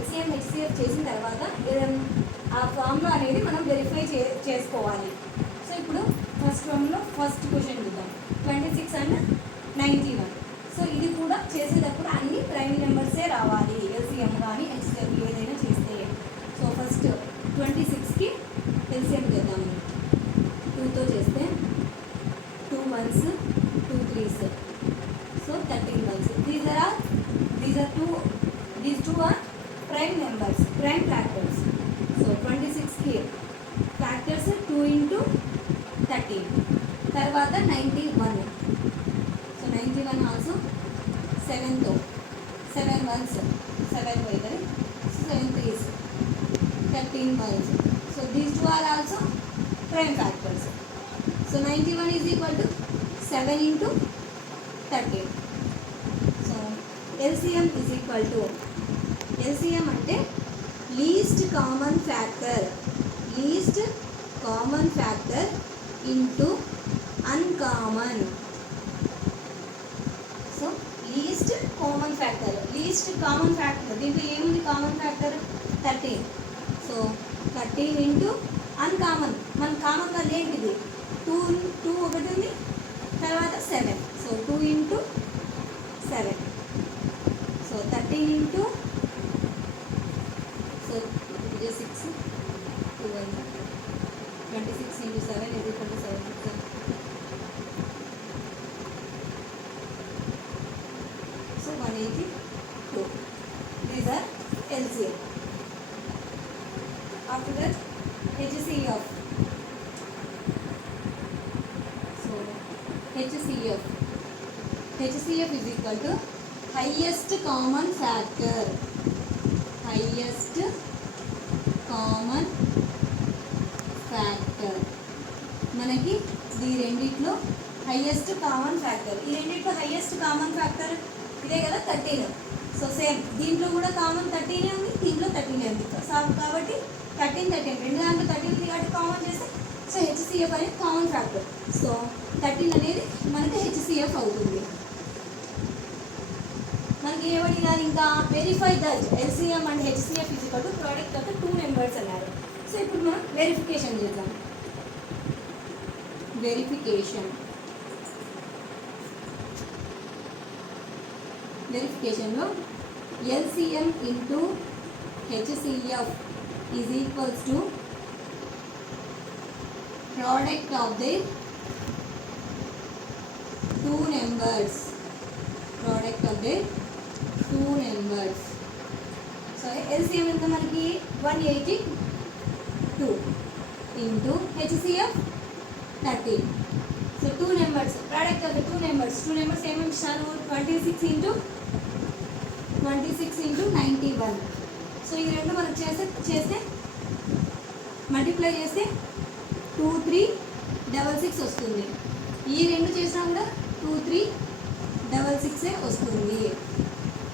LCM HCF చేసిన తర్వాత ఆ ఫార్ములా అనేది మనం వెరిఫై చేసుకోవాలి. సో ఇప్పుడు ఫస్ట్ రౌండ్లో ఫస్ట్ క్వశ్చన్ చూద్దాం. 26 అండ్ 91. సో ఇది కూడా చేసేటప్పుడు అన్ని ప్రైమ్ నెంబర్సే రావాలి, ఎల్సిఎం కానీ హెచ్సిఎఫ్ ఏదైనా చేస్తే. సో ఫస్ట్ 26కి ఎల్సిఎం చేద్దాము. 2తో చేస్తే 2 1s 2 3s, so 13 1s. These two are prime numbers, prime factors. So 26కి factors 2 into 13. తర్వాత 91. So 91 also 7తో 7 1s 7 పోయింది, 7 3s 13 1s. So these two are also prime factors. So 91 is equal to 7 into 13. So LCM is equal to, LCM అంటే least common factor into uncommon. So least common factor దీంట్లో ఏముంది common factor 13. సో 13 into uncommon, మన కామన్గా లేనిది 2 ఒకటి ఉంది, తర్వాత 7. సో 2 into 7. సో 13 into, so 6 2 26 into 7 is equal to 7. So 182. These are LCM. After that HCF. So HCF is equal to highest common factor. మనకి ఈ రెండిట్లో హైయెస్ట్ కామన్ ఫ్యాక్టర్, ఈ రెండిట్లో హైయెస్ట్ కామన్ ఫ్యాక్టర్ ఇదే కదా 13. సో సేమ్ దీంట్లో కూడా కామన్ 13 ఉంది, దీంట్లో 13 ఉంది. కాబట్టి 13 రెండు దాంట్లో 13 ఉంది కాబట్టి కామన్ చేస్తే సో హెచ్సిఎఫ్ అనేది కామన్ ఫ్యాక్టర్. సో 13 అనేది మనకి హెచ్సిఎఫ్ అవుతుంది. మనకి ఏమడిగారు ఇంకా, verify that LCM and HCF is equal to product of 2 numbers అన్నారు. సో ఇప్పుడు మనం వెరిఫికేషన్ చేద్దాం. వెరిఫికేషన్లో LCM into HCF is equals to product of the 2 numbers. So LCM ఎంత మనకి 182 into HCF 13. So 2 numbers, product of the 2 numbers ఏమేమి ఇచ్చారు, 26 into 91. సో ఈ రెండు మనకు చేస్తే మల్టిప్లై చేస్తే 2 3 6 వస్తుంది. ఈ రెండు చేసినా కూడా 2 3 6 వస్తుంది.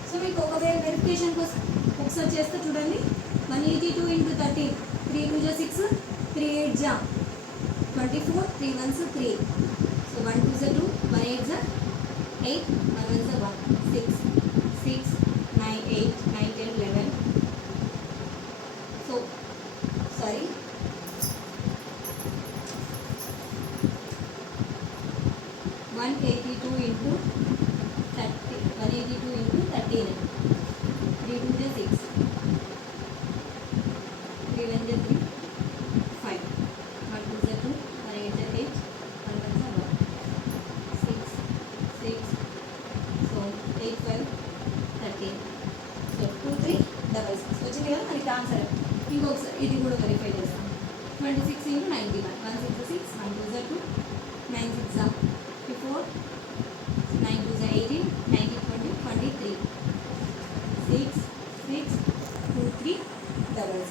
సో మీకు ఒకవేళ వెరిఫికేషన్ కోసం ఒకసారి చేస్తే చూడండి. 182 into 13, 3 2 6, 3 8 24, 3 1s 3. So 1 2 2, 1 8 8, 1 1 1, 6 6 9 8 9 10 11. So sorry, 182 into 30, 182 into 13, 3 2 6, 3 1 3, 5, 1 2 2, 1 8 8, 1 1 1, 6 6. So 8 5 13. సో 2 3 6 వచ్చింది కదా మనకి ఆన్సర్. ఇంకొకసారి ఇది కూడా వెరిఫై చేస్తాం. 26 into 91, 1 6 6, 1 2 2, 9 6 54, 9 2 18, 19 20 23, 6 6 2 3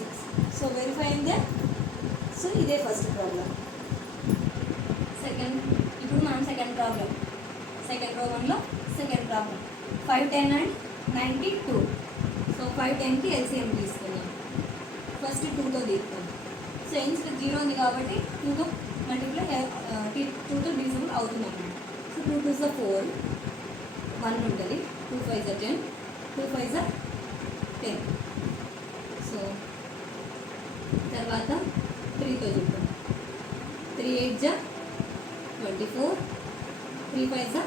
6. సో వెరిఫై అయిందే. సో ఇదే ఫస్ట్ ప్రాబ్లం. ఇప్పుడు మనం సెకండ్ ప్రాబ్లంలో సెకండ్ ప్రాబ్లం 5 10 and 92. సో 5 10కి ఎల్సిఎం తీసుకున్నాం. ఫస్ట్ 2తో తీసుకున్నాం. సో ఎన్స్లో 0 ఉంది కాబట్టి 2తో మల్టిప్లై 2తో డివిజిబుల్ అవుతుంది అన్నమాట. సో 2 2s 4, 1 ఉంటుంది, 2 5s 10, 2 5s 10. తర్వాత 3తో చూద్దాం. 3 8 జా 24, 3 5 జా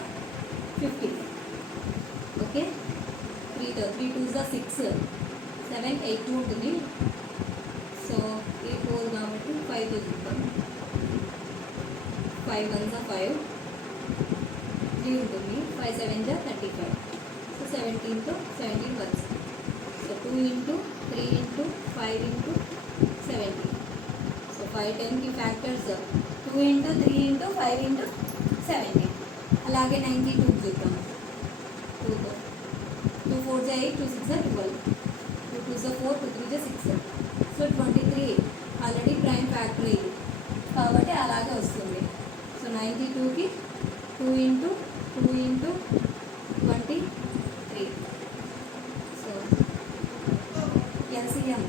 15. ఓకే, 3తో 3 2 జా 6, 7 8 2 ఉంటుంది. సో ఇది 4 కాబట్టి 5తో చూద్దాం. 5 1 జా 5, 3 ఉంటుంది. 5 7 జా 35. సో 17తో 17 1. So 2 into 3 into 5 into 17. So 5 10కి ఫ్యాక్టర్స్ 2 ఇంటూ 3 ఇంటూ 5 ఇంటూ 17. అలాగే 92 చూద్దాం. 2తో 2 4 జా 8, 2 6 జా 12, 2 2 జా 4, 2 3 జా 6. సో 23 ఆల్రెడీ ప్రైమ్ ఫ్యాక్టర్ ఇది కాబట్టి అలాగే వస్తుంది. సో 92కి 2 into 2 into 23. So LCM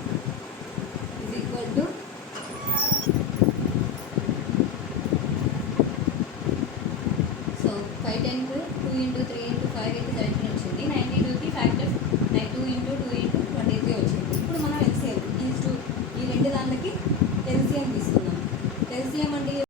is equal to so 5 10 2 into 3 into 5 into 17